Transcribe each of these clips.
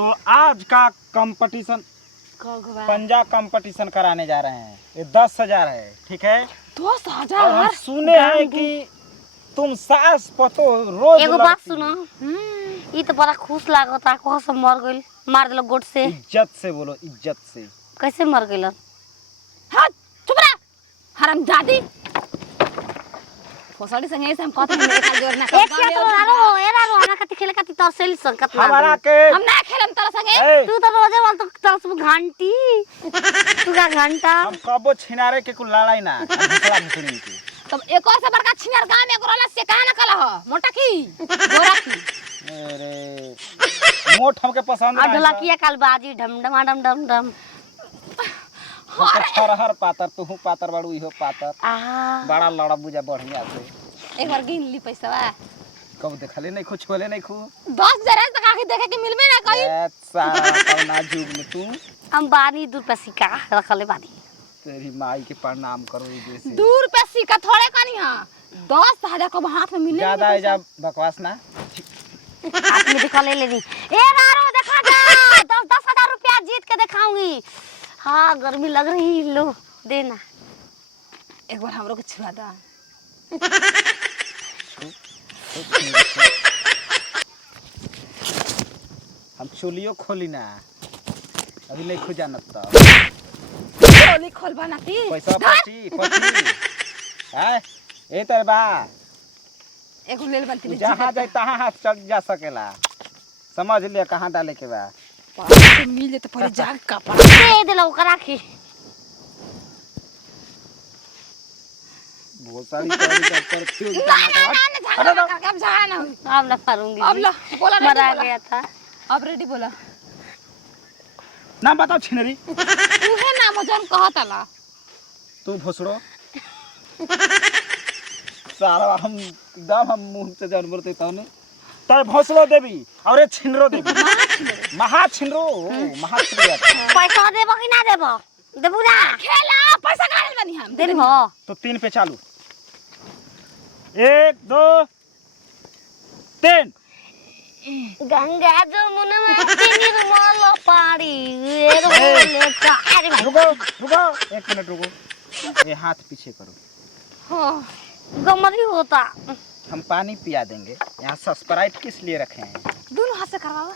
तो आज का कंपटीशन पंजा कंपटीशन कराने जा रहे हैं। ये 10,000 है, ठीक है? 10,000। और हम सुने हैं कि तुम सास पतो रोज एगो बात सुनो, ई तो बड़ा खुश लागता। कहाँ से मर गइल? मार देलो गोट से। इज्जत से बोलो, इज्जत से। कैसे मर गइल? हां चुप रह हरामजादी। फोसड़ी संगे से हम कहत नहीं एक जोर ना एक से तो रारो एरा रो हमरा कति खेले कति तोर सेल संकट ना हमारा के हम ना खेलम तोरा संगे। तू तो रोजे वाल तो 10 घंटी तू का घंटा हम कबो छिनारे के कुल लड़ाई ना दूसरा मुसलिम की। तब एक और से बड़का छिनार गांव में एगो रहला से कहां न कला हो मोटा की गोरा की। अरे मोट हमके पसंद ना। ढोलकिया काल बाजी ढम ढम डम डम डम। हर पातर तू पातर बाड़ू इहो पातर। बड़ा लड़ा बुझा बढ़िया से। एक बार गिन ली पैसा बा। कब देखले नहीं कुछ होले नहीं खू 10,000 तक आके देखे के मिलबे ना कहीं। सारा कौना जुग में तू हम बानी 2 रुपया सिक्का रखले बानी। तेरी माई के प्रणाम करो इधर से। 2 रुपया सिक्का थोड़े कनी हां 10,000 को हाथ में मिले ज्यादा है जा बकवास ना। हाथ में दिखा ले लेनी। ए रारो देखा जा 10,000 रुपया जीत के दिखाऊंगी। हाँ गर्मी लग रही लो देना। एक बार हमरो के छुआ दा। हम चोलियो खोली ना अभी नहीं खुजा न तो चोली खोलबा नाती पैसा पची है ए तर बा एगो लेल बनती जहां जाए तहां हाथ चल जा सकेला। समझ ले कहां डाले के बा। पास मिले तो पहले जाग कपड़ा दे देलो ओकरा के। बहुत सारी चोरी पर क्यों अब झगड़ा ना हुई। अब ना करूंगी। अब ला बोला मरा गया था। अब रेडी बोला नाम बताओ छिनरी। तू है नाम जन कहतला तू भोसड़ो सारा हम एकदम हम मुंह से जान बोलते तने तय भोसड़ो देवी और छिनरो देवी महा छिनरो महा छिनरो। पैसा देबो कि ना देबो? देबू ना खेला पैसा काढल बनी हम देबो तो 3 पे चालू 1 2 3। गंगा जमुना में निर्मल पानी रे रे का। अरे भाई रुको 1 मिनट रुको। ये हाथ पीछे करो। हां गमरी होता। हम पानी पिया देंगे। यहाँ स्प्राइट किस लिए रखे हैं? दोनों हाथ से करवावा।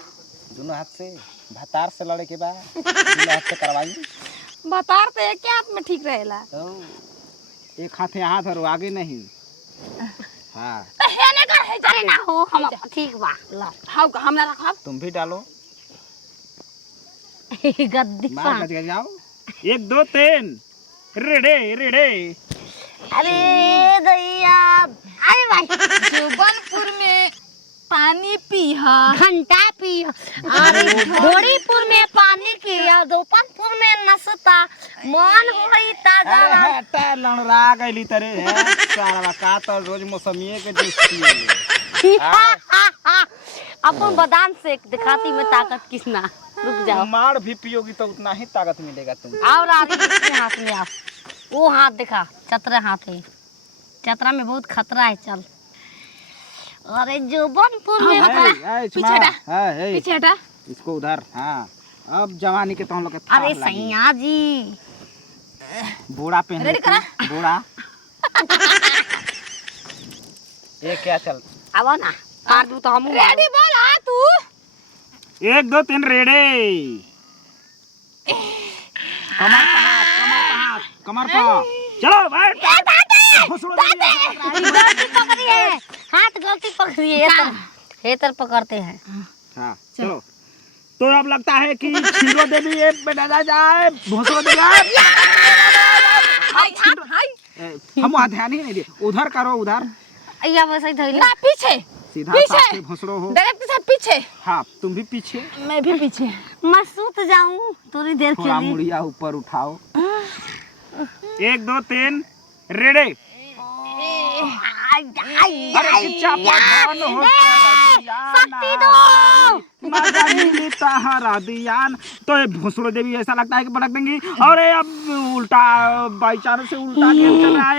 दोनों हाथ से भतार से लड़े के बाद दोनों हाथ से करवाइए। बतार तो एक हाथ में ठीक रहेला। तो एक हाथ यहाँ धरो आगे नहीं। हाँ तो हेने कर है अरे ना हो हम ठीक बा ला हां हमरा रखब। तुम भी डालो। गद्दी मार बच गए जाओ। 1 2 3 रेडे रेडे। अरे दैया अरे भाई जोबनपुर में पानी पिया घंटा पिया। अरे घोड़ीपुर में पानी पिया दोपनपुर में नसता मन होई ताजा। अरे हटा लड़रा गईली तरे है सारा का तो रोज मौसमिए के जूस पिए। अपन बादाम से दिखाती में ताकत किसना। रुक जाओ मार भी पियोगी तो उतना ही ताकत मिलेगा तुमको। और आगे किसके हाथ में आप वो हाथ दिखा चतरा हाथ है। चतरा में बहुत खतरा है। चल अरे जोबनपुर में पीछे हटा है पीछे हटा इसको उधर। हाँ अब जवानी के तो हम लोग के थाह अरे लगी। सैया जी बूढ़ा पहन रेडी करा। बूढ़ा ये क्या चल अब ना मार दू तो हम रेडी बोल आ तू 1 2 3 रेडी। कमर पर चलो बैठ। गलती पकड़ी है हाथ गलती पकड़ी है हेतर पकड़ते हैं। हाँ चलो तो अब लगता है कि छिंदो देवी ये बेटा जाए भोसड़ो देवी हम वहाँ ध्यान ही नहीं दिए। उधर करो उधर या वैसे ही धइले ना पीछे सीधा पीछे। साथ भोसड़ो हो। डायरेक्ट से पीछे हाँ तुम भी पीछे मैं भी पीछे। मैं सूत जाऊं थोड़ी देर के थोड़ा लिए। मुड़िया ऊपर उठाओ। 1 2 3 रेडी। शक्ति दो मजा मिली तहरा दियान। तो ये भोसड़ो देवी ऐसा लगता है कि पटक देंगी। और ये अब उल्टा बाई चांस से उल्टा गेम चल रहा है।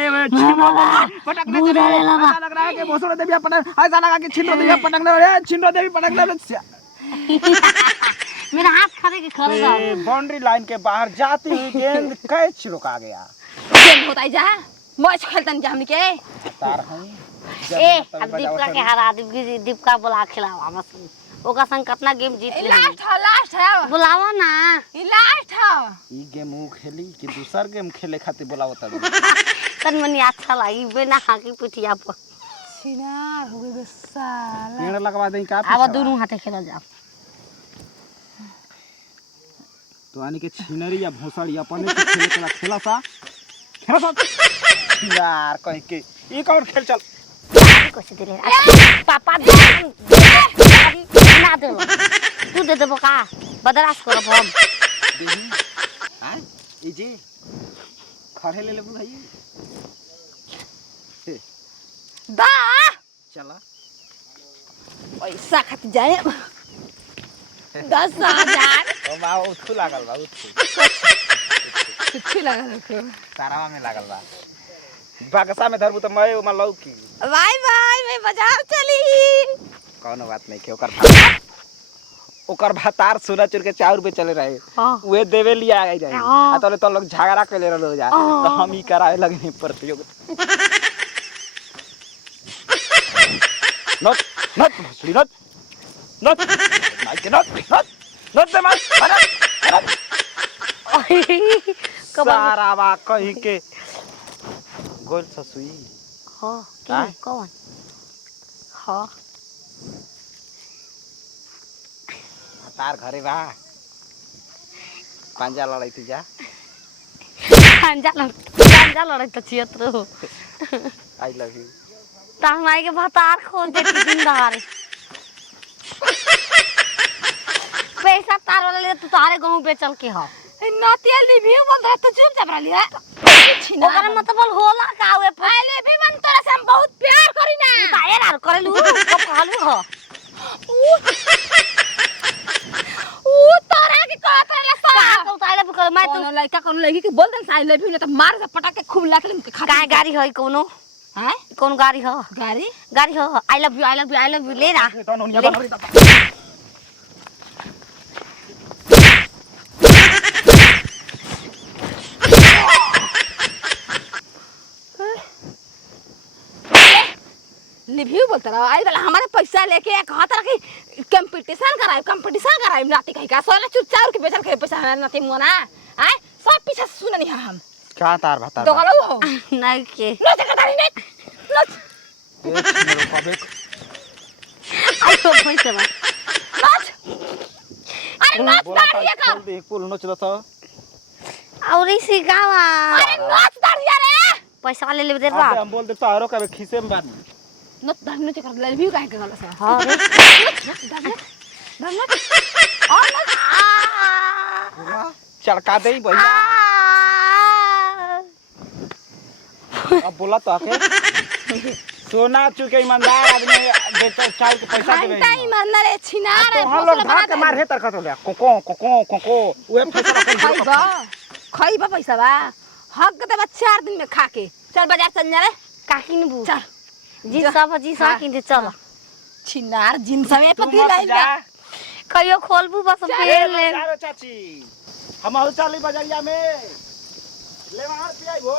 पटकने चल रहा है। ऐसा लग रहा है कि भोसड़ो देवी पटक ऐसा लगा कि छिंदो देवी पटकने छिंदो देवी पटकने खड़े रहो। बाउंड्री लाइन के बाहर जाती हुई गेंद कैच रुका गया। गेम होता जा मैच खेलतन के हमनी के तार हम ए अब दीपका के हरा दीपका बोला खिलावा बस ओका संग कितना गेम जीत ले लास्ट है बुलावा ना ई लास्ट है ई गेम ऊ खेली कि दूसर गेम खेले खातिर बोलावत तारू। तन मनी अच्छा लगी बिना हाकी पिटिया पर छिनार हो गई साला पेड़ लगवा देई का अब दोनों हाथे खेल जाओ तो आनी के छिनरी या भोसड़ी अपने से खेले के खेला सा यार कहीं के एक और खेल चल कुछ दिले पापा ना दे तू दे देबो का बदरास करब हम देही हां ई जी खड़े ले लेबू भाई दा चला पैसा खाती जाए 10,000 ओ बा उठू लागल बा उठू कुछ लगा रखो तारावा में लागल बा बागसा में धरबू त मैं ओमा लौकी बाय बाय मैं बाजार चली कोनो बात नहीं के ओकर भातार सोना चुर के 4 रुपए चले रहे वे देवे लिया आई रहे आ तले तो लोग झगड़ा कइले रहलो जा तो हम ही करावे लगनी प्रतियोगिता नोट नोट भसड़ी नोट नोट माइक के नोट नोट नोट दे मार सारा बा कहीं के गोल ससुई हो काय? कौन हो तार घरे बा पांजा लड़ाई थी जा पांजा लड़ाई तो चियत आई लव यू तामाई के भतार खोल देती दिन दहाड़े पैसा तार वाला ले तू तारे गांव बेचल के हो नतिया रिव्यू बोल रहा तो चुपचाप रह लिया ओकर मतलब होला का वे पहले भी मन तोरा से हम बहुत प्यार करी ना काहे ना करलू को कहलू हो ऊ तोरा के कहत रहला का सा तो ताले कर मैं कोनो लड़का कोनो लड़की के बोल दे आई लव यू ना तो मार से पटा के खूब लाख के खा काय गाड़ी है कोनो हैं कौन गाड़ी हो गाड़ी हो I love you I love you ले ना रिव्यू बोलता रहा आई वाला हमारे पैसा लेके कहत रहा कि कंपटीशन कराई नाती कहीं का सोना चुपचाप के बेचल के पैसा हमारे नाती मोना आय सब पीछे सुननी है हम का तार भातार दोगलो हो नहीं के नच करतारी ने नच आई तो पैसा बा नच अरे नच दाढ़िया कर देख पुल नच दत और इसी गावा अरे नच दाढ़िया रे पैसा ले ले दे अब हम बोल दे तारो का खीसे में बानी नच दाढ़ी नच कर रिव्यू काहे के गलत है हां रे नच और नच चड़का दे भैया अब बोला तो आके सोना चुके ईमानदार आदमी बेचल चाल के पैसा देबे घंटा ही मारना रे छिनार तो हम लोग भाग के मार हे तर कत ले कोको ओए पैसा खइबा पैसा बा हक के देबा 4 दिन में खा के चल बाजार चल जा रे काकी ने बू चल जी सब किन दे चल छिनार जिन समय पति लाइन बा कहियो खोलबू बस पेल ले चाची हम चली बजरिया में ले वहां पियाई हो